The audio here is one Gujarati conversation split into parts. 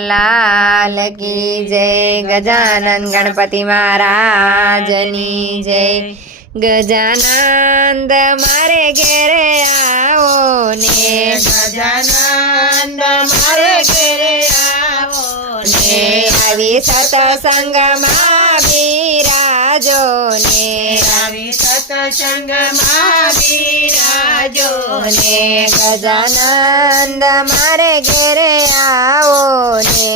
લાલ કી જય ગજાનન ગણપતિ મહારાજની જય ગજાનંદ મારે ઘેરે આવો ને ગજાનંદ મારે ઘેરે આવો ને આવી સતસંગમાં બિરાજો ને આવી સત્સંગમાં બિરાજો ને ગજાનંદ મારે ઘેરે આવો ને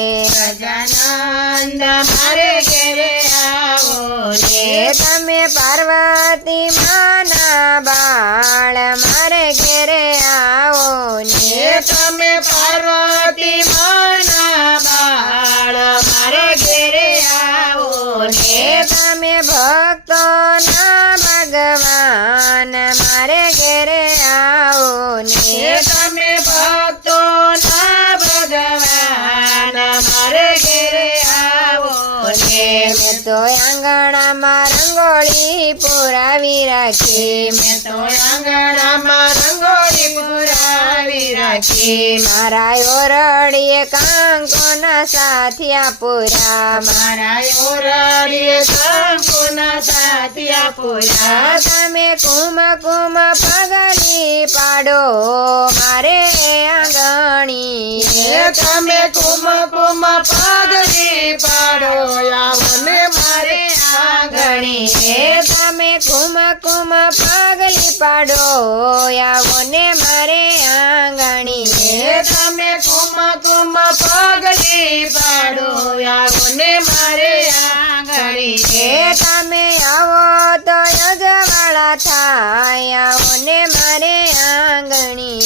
ગજાનંદ મારે ઘેરે આવો ને તમે પાર્વતી માના બાળ મારે ઘેરે આવો ને તમે પાર્વતી માના બાળ મારે ઘેરે આવો ને તમે ભક્તોના ભગવાન મારે ઘેરે આવો ને તમે ભક્તોના ભગવાન મારે ઘેરે આવો ને મેં તો આંગણામાં રંગોળી પુરાવી રાખી મેં તો આંગણામાં રંગોળી પુરાવી રાખી મારા ઓરડીએ કાંકોના સાથિયા પૂરા મારા ઓરડીએ કંકુના સાથિયા પૂરા તમે કુમ પગલી પાડો મારે આંગણી તમે કુમ પગલી પાડો આવો ને મારે આંગણી તમે કુમ પગલી પાડો આવો ને મારે આંગણી તમે કુમ પગલી પાડો આવો ને મારે આંગણી તમે આવો તો યજવાળા થાય આવો ને મારે આંગણી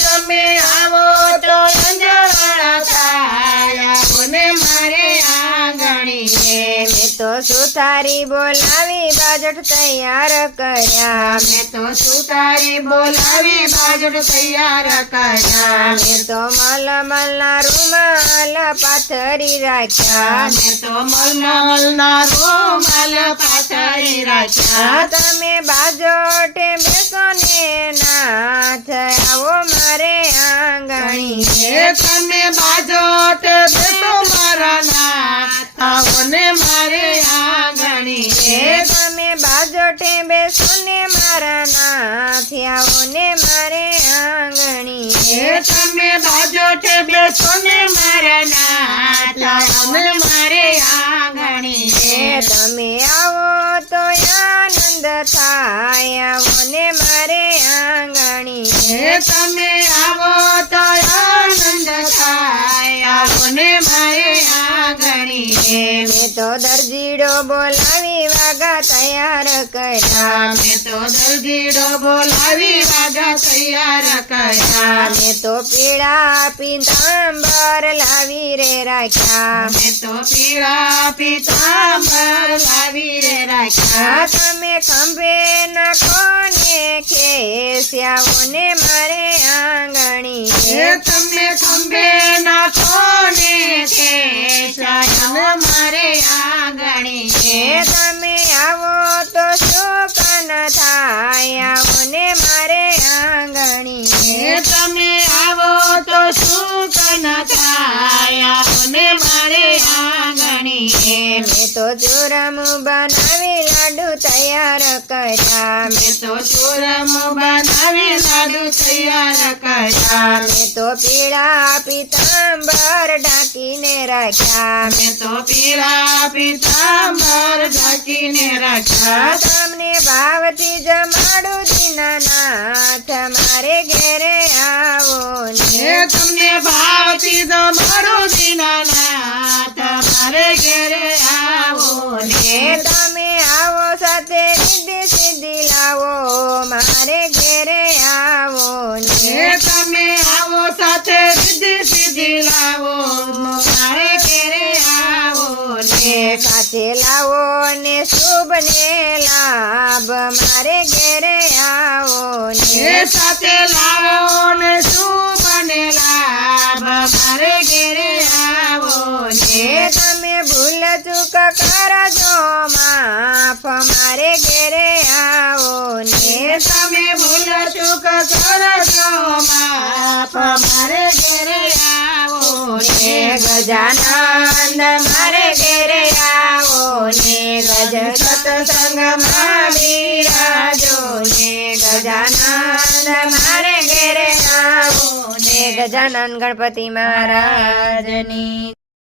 તમે આવો તો અંજવાળા થાય આવો ને મારે આંગણી મેં તો સુતારી બોલાવી બાજટ તૈયાર કર્યા મેં તો સુતારી બોલાવી બાજટ તૈયાર કર્યા મેં તો મલમલના રૂમાલ પાથરી રાખ્યા મેં તો મલના રૂમાલ પાથરી રાખ્યા તમે બાજોટે બેસો ને નાથ આવો મારે આંગણી તમે બાજોટ બેસો મારા નાથ આવો ને મારે આંગણી તમે બાજોટે બેસો ને મારા નાથ આવો ને મારે આંગણી તમે બાજોટ બેસો ને મારા નાથ આવો ને મારે આંગણી તમે આવો તો આનંદ થાય આવો ને મારે આંગણી તમે આવો તો આનંદ થાય આવો ને મારે આંગણી મેં તો દરજીડો બોલાવી વાગા તૈયાર કર્યા મેં તો દરજીડો બોલાવી વાગા તૈયાર કર્યા મેં તો પીળા પીતાંબર લાવી રે રાખ્યા મેં તો પીળા પીતાંબર લાવી રે રાખ્યા તમે ખંભે નાખો ને ખેસ્યાઓ ને મારે આંગણી તમે ખંભે નાખો ને કેશાયન મારે આંગણી તમે આવો તો શોકન થાય આવો ને મારે આંગણી તમે આવો તો સુખ ન થાય આવો ને મારે આંગણી મેં તો ચૂરમ બનાવી લાડુ તૈયાર કર્યા મેં તો ચોરમ બનાવી લાડુ તૈયાર કર્યા મેં તો પીળા પીતાંબર ઢાંકીને રાખ્યા મેં તો પીળા પીતાંબર ઢાંકીને રાખ્યા તમને ભાવથી જમાડું દીનાનાથ મારે ઘેરે આવો ને તમને ભાવથી તમારું દીનાનાથ મારે ઘેરે આવો ને તમે આવો સાથે રિદ્ધિ સિદ્ધિ લાવો મારે ઘેરે આવો ને તમે આવો સાથે રિદ્ધિ સિદ્ધિ લાવો મારે ઘેરે આવો ને સાથે લાવો ને શુભ ને લાભ મારે ઘેરે આવો ને સાથે લાવો ને શુભ ને લાભ મારે ઘેરે આવો ને તમે ભૂલ ચૂક કરજો માફ મારે ઘેરે આવો ને તમે ભૂલ ચૂક કરજો માફ મારે ઘેરે આવો ને ને ગજાનંદ મારે ઘેરે આવો ને ગજ સત્સંગમાં બિરાજો ને ગજાનંદ મારે ઘેરે આવો ને ગજાનંદ ગણપતિ મહારાજની